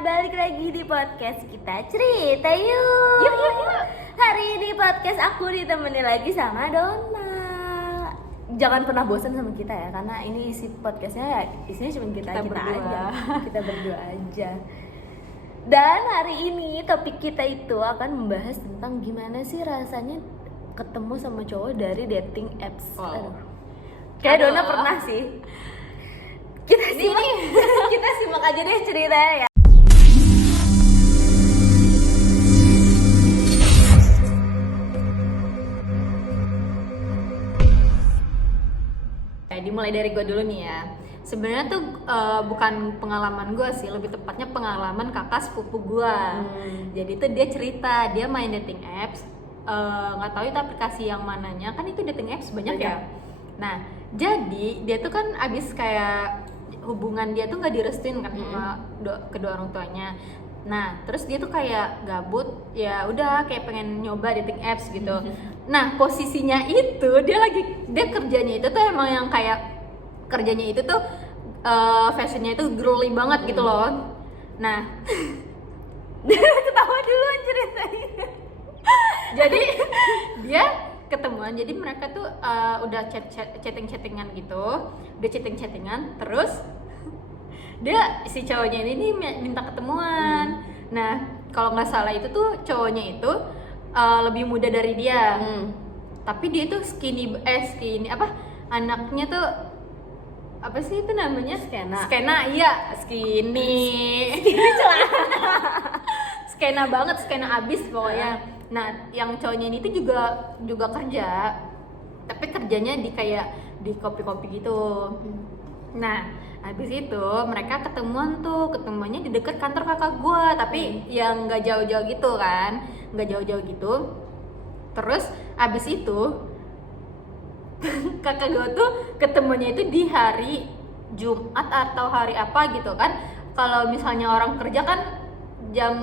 balik lagi di podcast kita cerita yuk. Yuk. Hari ini podcast aku ditemani lagi sama Donna. Jangan pernah bosan sama kita ya, karena ini isi podcastnya ya isinya cuma kita berdua aja. Kita berdua aja. Dan hari ini topik kita itu akan membahas tentang gimana sih rasanya ketemu sama cowok dari dating apps. Wow. Kayak Aduh. Donna pernah sih. Kita simak aja deh ceritanya ya. Dimulai dari gue dulu nih ya. Sebenarnya tuh bukan pengalaman gue sih, lebih tepatnya pengalaman kakak sepupu gue. Jadi tuh dia cerita dia main dating apps, nggak tahu itu aplikasi yang mananya, kan itu dating apps banyak ya. Nah jadi dia tuh kan abis kayak hubungan dia tuh nggak direstuin kan sama kedua orang tuanya. Nah terus dia tuh kayak gabut, ya udah kayak pengen nyoba dating apps gitu. Nah posisinya itu dia kerjanya itu tuh emang yang kayak kerjanya itu tuh fashionnya itu girly banget gitu loh. Nah Ketawa duluan ceritain. jadi dia ketemuan, jadi mereka tuh udah chattingan gitu, udah chattingan terus dia si cowoknya ini minta ketemuan. Nah kalau nggak salah itu tuh cowoknya itu lebih muda dari dia, tapi dia tuh skinny apa anaknya tuh apa sih itu namanya, skena iya skinny skena banget, skena abis pokoknya. Nah yang cowoknya ini tuh juga kerja, tapi kerjanya di kayak di kopi-kopi gitu. Nah habis itu mereka ketemuannya di dekat kantor kakak gue, tapi yang nggak jauh-jauh gitu kan, nggak jauh-jauh gitu. Terus habis itu kakak gue tuh ketemunya itu di hari Jumat atau hari apa gitu kan. Kalau misalnya orang kerja kan jam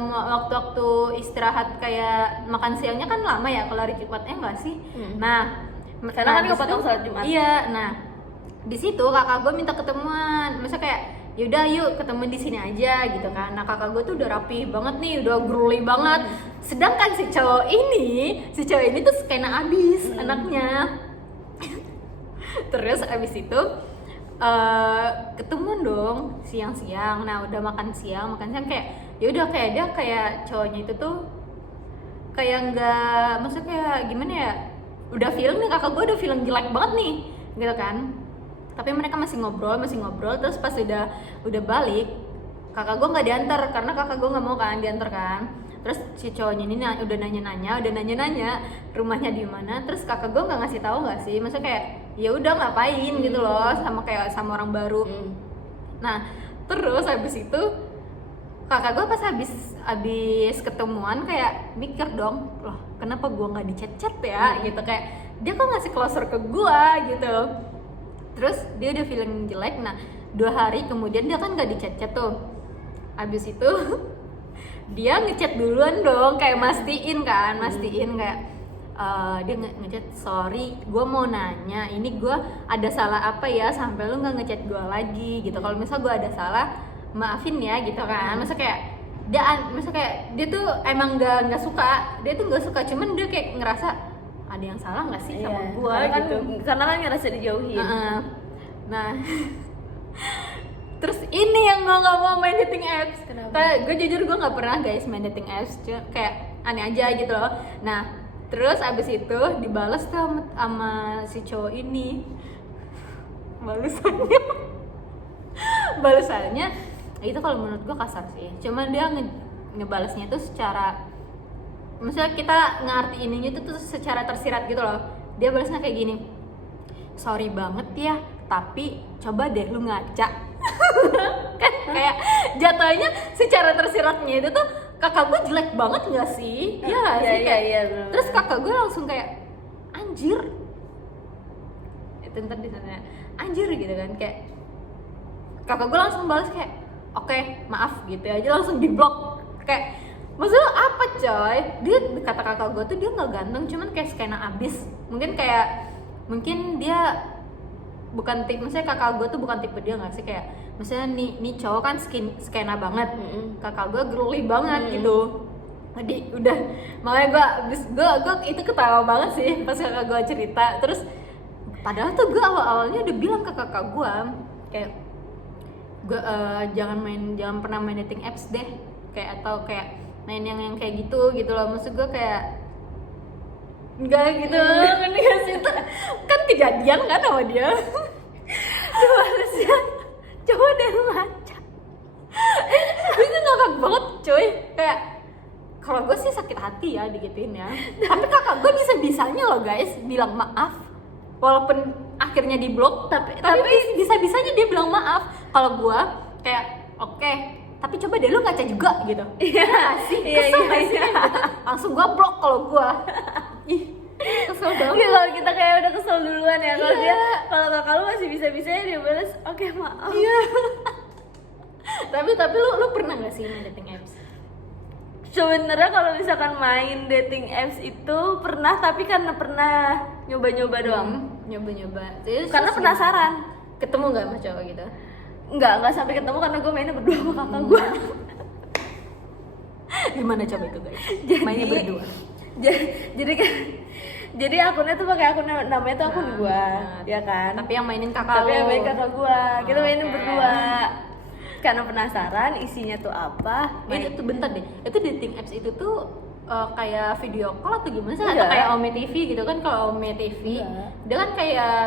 waktu istirahat kayak makan siangnya kan lama ya kalau hari Jumatnya enggak sih. Nah Karena kan kepotong sholat Jumat. Iya, nah di situ kakak gue minta ketemuan, masa kayak yaudah yuk ketemu di sini aja gitu kan. Nah kakak gue tuh udah rapi banget nih, udah girly banget. Sedangkan si cowok ini tuh skena abis anaknya. Terus abis itu ketemuan dong siang-siang. Nah udah makan siang kayak yaudah kayak dia kayak cowoknya itu tuh kayak nggak, maksudnya kayak gimana ya, udah feeling nih kakak gue udah feeling jelek banget nih gitu kan. Tapi mereka masih ngobrol. Terus pas udah balik, kakak gue nggak diantar karena kakak gue nggak mau kan diantar kan. Terus si cowoknya ini udah nanya rumahnya di mana. Terus kakak gue nggak ngasih tahu nggak sih, maksudnya kayak ya udah ngapain gitu loh, sama orang baru. Nah terus habis itu kakak gue pas habis ketemuan kayak mikir dong, loh kenapa gue nggak dicet ya gitu, kayak dia kok ngasih closer ke gue gitu. Terus dia udah feeling jelek. Nah 2 hari kemudian dia kan nggak dicet tuh. Abis itu dia ngechat duluan dong, kayak mastiin kayak dia ngechat, sorry gue mau nanya, ini gue ada salah apa ya sampai lu nggak ngechat gue lagi gitu. Kalau misal gue ada salah maafin ya gitu kan. Masa kayak dia tuh emang nggak suka, cuman dia kayak ngerasa ada yang salah nggak sih sama gue gitu. Karena kan ngerasa dijauhin. Nah terus ini yang gue nggak mau main dating apps. Kayak gue jujur gue nggak pernah guys main dating apps, kayak aneh aja gitu loh. Nah terus abis itu dibalas tuh sama si cowok ini balasannya itu kalau menurut gue kasar sih. Cuman dia ngebalasnya tuh secara, maksudnya kita ngerti ininya tuh secara tersirat gitu loh. Dia balasnya kayak gini, sorry banget ya, tapi coba deh lu ngaca. Kan kayak jatuhnya secara tersiratnya itu tuh kakak gue jelek banget nggak sih? Iya sih kayak. Iya, terus kakak gue langsung kayak anjir, itu ntar di sana anjir gitu kan, kayak kakak gue langsung balas kayak oke, maaf gitu aja, langsung diblok. Kayak maksudnya apa coy? Dia kata kakak gue tuh dia nggak ganteng, cuman kayak skena abis. Mungkin dia bukan tipe, maksudnya kakak gue tuh bukan tipe dia nggak sih, kayak misalnya nih cowok kan skena banget, kakak gue girly banget gitu. Jadi udah, makanya gue itu ketawa banget sih pas kakak gue cerita. Terus padahal tuh gue awalnya udah bilang ke kakak gue kayak gue jangan pernah main dating apps deh, kayak atau kayak main yang kayak gitu loh. Maksud gue kayak enggak gitu, ngerti gak sih? Kan kejadian kan sama dia. Harusnya cowok dan ngaca. Itu ngakak banget cuy, kayak kalau gue sih sakit hati ya digituin ya. Tapi kakak gue bisa-bisanya loh guys bilang maaf, walaupun akhirnya di blok, tapi bisa-bisanya dia bilang maaf. Kalau gue kayak oke, tapi coba deh lu ngaca juga gitu. Iya sih, kesel sih gitu. Langsung gue blok kalau gue. Ih, kesel banget. Kalau kita kayak udah kesel duluan ya. Kalau kakak lu masih bisa-bisanya dia balas oke maaf. Iya. tapi lu pernah nggak sih main dating apps? Sebenarnya kalau misalkan main dating apps itu pernah, tapi karena pernah nyoba-nyoba doang. Nyoba-nyoba. Karena penasaran. Ketemu nggak sama cowok gitu? Nggak sampai ketemu karena gue mainnya berdua sama kakak gue. Gimana coba itu guys? Mainnya berdua. Jadi akunnya tuh pakai akun namanya tuh akun gue, ya kan? Tapi yang mainin kakak Tapi yang main kakak gue. Kita mainin Oke. berdua. Karena penasaran isinya tuh apa. Itu bentar deh. Itu dating apps itu tuh kayak video call atau gimana sih? Enggak. Atau kayak Ome TV gitu kan? Kalau Ome TV, Enggak. dia kan kayak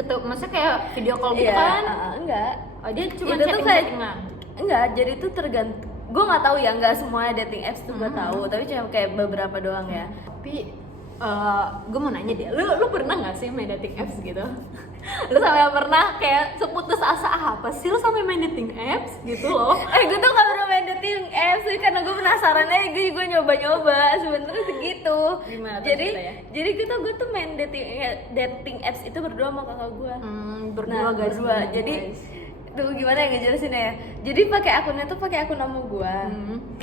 maksudnya kayak video call gitu Iya, kan? enggak. Oh, dia cuma Itu tuh chatting-chattingan. Enggak, jadi itu tergantung. Gue nggak tahu ya, nggak semuanya dating apps tuh gue tahu, tapi cuma kayak beberapa doang ya. Tapi gue mau nanya deh, lu pernah nggak sih main dating apps gitu? Lu sampai pernah kayak seputus asa apa sih lu sampai main dating apps gitu loh? Gue tuh gak pernah main dating apps sih, karena gue penasaran aja, gue nyoba-nyoba sebenarnya segitu. Gimana tuh Jadi ceritanya? jadi gue tuh main dating apps itu berdua sama kakak gue. Berdua guys. Berdua. Jadi tuh gimana ya ngejelasin ya? Jadi pakai akunnya tuh pakai akun nama gue.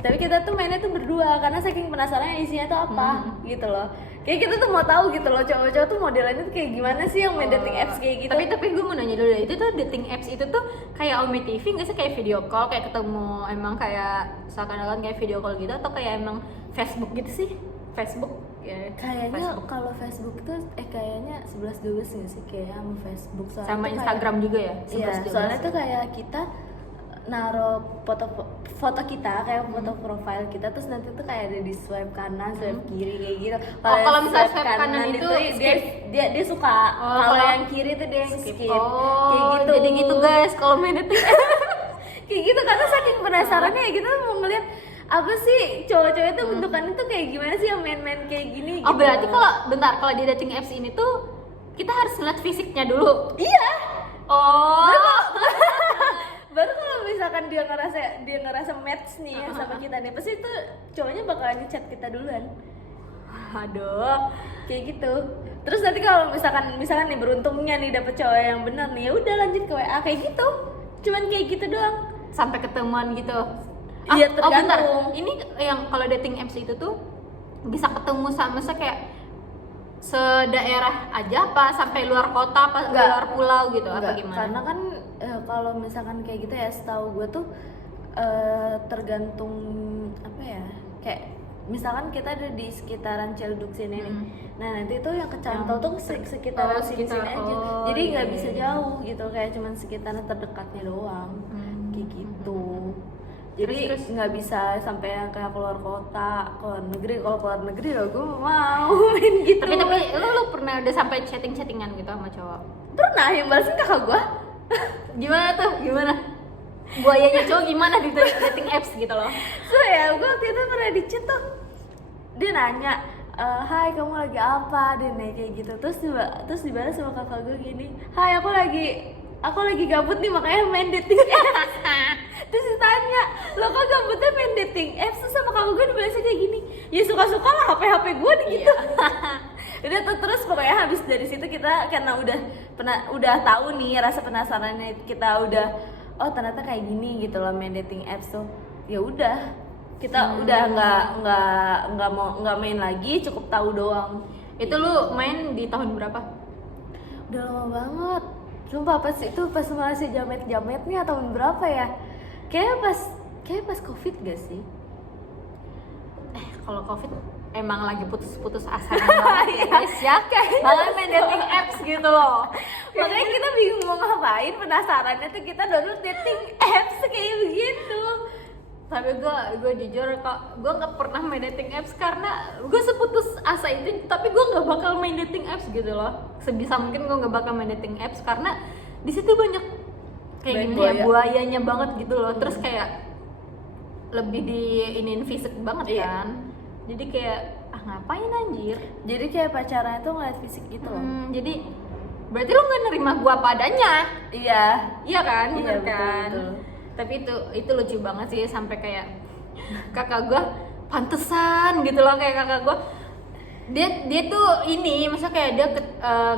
Tapi kita tuh mainnya tuh berdua karena saking penasarannya isinya tuh apa gitu loh. Kayak kita tuh mau tahu gitu loh, cowok-cowok tuh modelannya tuh kayak gimana sih yang main dating apps kayak gitu. Tapi gue mau nanya dulu deh, itu tuh dating apps itu tuh kayak Ome TV nggak sih, kayak video call, kayak ketemu emang kayak seakan-akan kayak video call gitu, atau kayak emang Facebook gitu sih? Facebook ya. Kayaknya kalau Facebook tuh kayaknya 11-12 nggak sih kayak sama Facebook soalnya Sama tuh Instagram juga ya? Iya, 11-12 soalnya tuh ya? kayak kita naruh foto kita kayak foto profile kita, terus nanti tuh kayak ada di swipe kanan, swipe kiri kayak gitu. Kalau misalnya swipe kanan itu dia suka. Kalau yang kiri tuh dia yang skip. Kayak gitu. Jadi gitu guys kalau main dating apps. Kayak gitu karena saking penasarannya ya kita mau ngeliat apa sih cowok-cowok itu bentukannya tuh kayak gimana sih yang main-main kayak gini Oh gitu. berarti kalau di dating apps ini tuh kita harus ngeliat fisiknya dulu. Iya. Oh. Baru kalau misalkan dia ngerasa match nih ya sama kita nih, pasti tuh cowoknya bakalan ngechat kita duluan. Aduh. Kayak gitu. Terus nanti kalau misalkan nih beruntungnya nih dapet cowok yang benar nih, ya udah lanjut ke WA kayak gitu. Cuman kayak gitu doang. Sampai ketemuan gitu. Iya, Oh bentar. tergantung. Ini yang kalau dating apps itu tuh bisa ketemu sama kayak sedaerah aja apa sampai luar kota apa Enggak. luar pulau gitu apa Enggak, gimana? karena kan kalau misalkan kayak gitu ya, setahu gue tuh tergantung apa ya, kayak misalkan kita ada di sekitaran Ciledug sini nih, nah nanti tuh yang kecantol tuh sekitaran sini aja, jadi nggak bisa jauh gitu, kayak cuman sekitaran terdekatnya doang, kayak gitu. Jadi Terus? nggak bisa sampai yang kayak keluar kota, keluar negeri. Kalau keluar negeri loh gue mau main gitu. Tapi lu pernah udah sampai chattingan gitu sama cowok? Pernah yang balasin kakak gue. Gimana tuh? Gimana? Buayanya cowok gimana di dating apps gitu loh? So ya, gue waktu itu pernah di chat tuh, dia nanya, hai kamu lagi apa, dia nanya kayak gitu, terus dibalas sama kakak gue gini, hai aku lagi gabut nih makanya main dating apps. Terus ditanya, lo kok gabutnya main dating apps? Terus sama kakak gue dibalasnya kayak gini, ya suka-suka lah HP gue nih gitu. Udah tuh, terus pokoknya habis dari situ kita karena udah tahu nih rasa penasarannya kita udah, oh ternyata kayak gini gitu loh main dating apps tuh. Ya udah, kita udah nggak main lagi, cukup tahu doang. Itu lu main di tahun berapa? Udah lama banget. Sumpah pas itu pas masih jamet-jametnya atau berapa ya? Kayak pas Covid gak sih? Kalau Covid emang lagi putus-putus asa banget ya guys ya. Malah main dating apps gitu loh. Makanya kita bingung mau ngapain, penasarannya tuh kita download dating apps kayak begitu. Tapi gue jujur kok, gue nggak pernah main dating apps karena gue seputus asa itu. Tapi gue nggak bakal main dating apps gitu loh. Sebisa mungkin gue nggak bakal main dating apps karena di situ banyak kayak gini ya, buayanya banget gitu loh. Terus kayak lebih diinin fisik banget kan. Jadi kayak ngapain anjir. Jadi kayak pacaran itu ngeliat fisik gitu loh. Jadi berarti lo nggak nerima gue apa adanya. Iya kan, bener kan. Betul. Tapi itu lucu banget sih, sampai kayak kakak gue pantesan gitu loh, kayak kakak gue dia tuh ini maksudnya kayak dia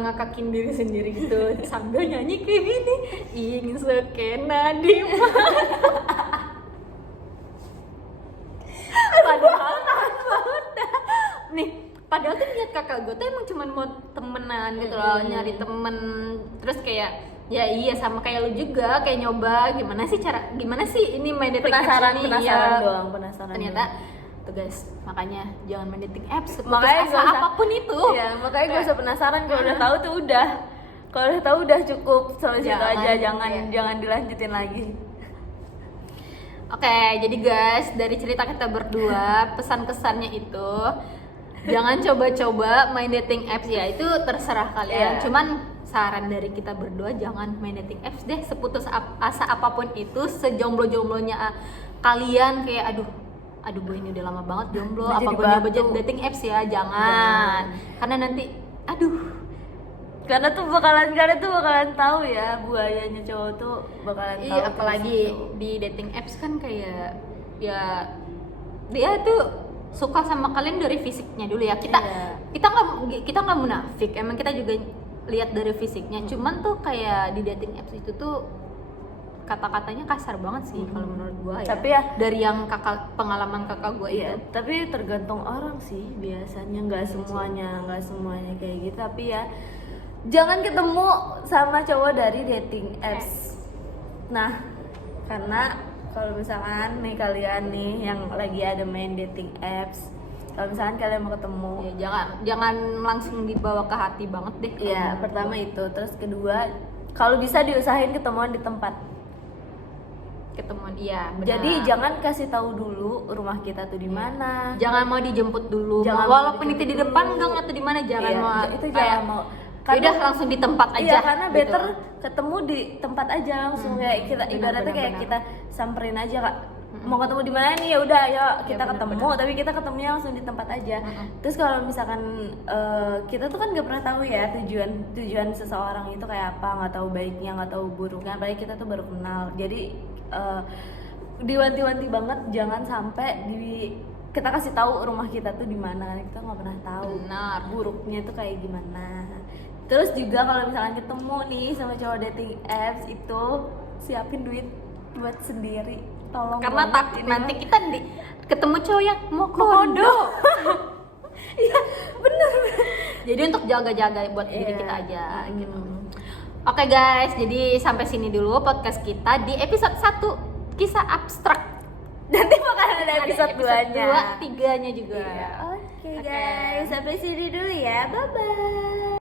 ngakakin diri sendiri gitu sambil nyanyi kayak gini, ingin sekena di padahal tahan banget dah. Nih padahal tuh niat kakak gue tuh emang cuma mau temenan gitu loh, nyari temen. Terus kayak ya iya sama kayak lu juga, kayak nyoba gimana sih ini main dating Penasaran apps ini ya. doang, penasaran. Ternyata tuh guys, makanya jangan main dating apps, Makanya putus asa apapun itu. Iya, makanya gak usah penasaran, kalau udah tahu tuh udah. Kalau udah tahu udah cukup sampai situ aja, jangan dilanjutin lagi. Oke, jadi guys, dari cerita kita berdua, pesan-kesannya itu jangan coba-coba main dating apps ya, itu terserah kalian. Cuman saran dari kita berdua, jangan main dating apps deh, seputus asa apapun itu, sejomblo-jomblonya kalian kayak aduh gue ini udah lama banget jomblo, apa gue nyoba dating apps ya, jangan. Karena nanti karena tuh bakalan tahu ya, buayanya cowok tuh bakalan tahu. Iya, apalagi di dating apps kan kayak ya dia tuh suka sama kalian dari fisiknya dulu ya. Kita nggak munafik, emang kita juga lihat dari fisiknya. Cuman tuh kayak di dating apps itu tuh kata-katanya kasar banget sih kalau menurut gua ya. Tapi ya dari yang pengalaman kakak gua itu. Tapi tergantung orang sih, biasanya nggak semuanya kayak gitu. Tapi ya jangan ketemu sama cowok dari dating apps. Nah, karena kalau misalkan nih kalian nih yang lagi ada main dating apps, kalau misalkan kalian mau ketemu, ya jangan langsung dibawa ke hati banget deh. Iya, pertama itu. Terus kedua, kalau bisa diusahain ketemuan di tempat. Iya, benar. Jadi jangan kasih tahu dulu rumah kita tuh di mana. Jangan mau dijemput dulu. Walaupun itu di depan gang atau di mana, jangan mau. Itu jangan mau. Udah langsung di tempat aja. Iya, karena better ketemu di tempat aja langsung. Kayak kita ibaratnya kayak kita samperin aja, Kak. Mau ketemu di mana nih, ya udah ayo kita ketemu, tapi kita ketemunya langsung di tempat aja. Terus kalau misalkan kita tuh kan nggak pernah tahu ya tujuan seseorang itu kayak apa, nggak tahu baiknya, nggak tahu buruknya, apalagi kita tuh baru kenal. Jadi diwanti-wanti banget jangan sampai kita kasih tahu rumah kita tuh di mana, kita nggak pernah tahu buruknya tuh kayak gimana. Terus juga kalau misalkan ketemu nih sama cowok dating apps itu, siapin duit buat sendiri, tolong. Karena takut nanti kita ketemu cowok yang mau kondo. Iya, bener. Jadi untuk jaga-jaga buat diri kita aja gitu. Oke guys, jadi sampai sini dulu podcast kita di episode 1 kisah abstrak. Nanti bakalan ada episode 2-nya. 2, 3-nya juga. Oke guys, sampai sini dulu ya. Bye bye.